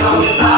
감사합니다.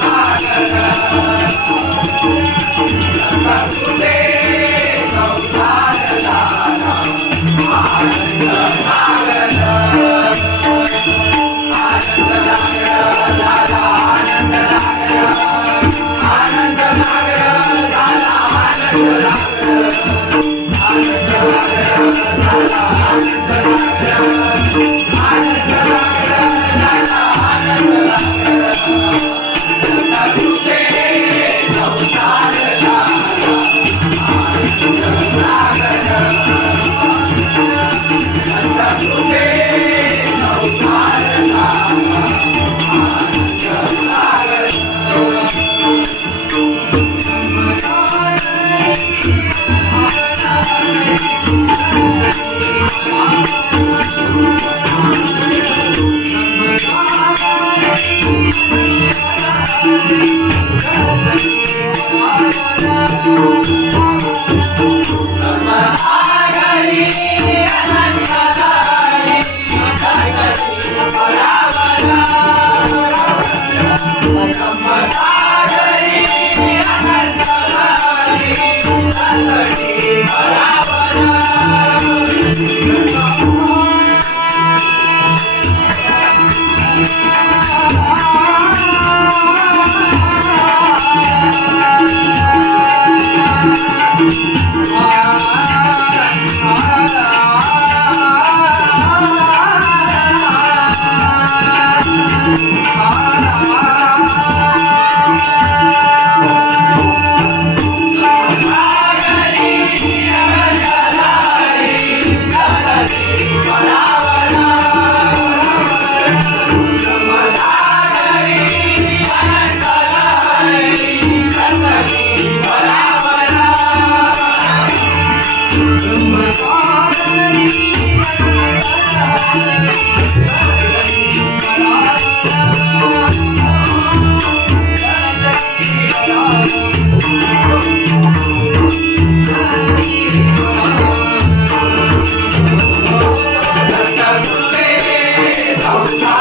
Thank you. I'm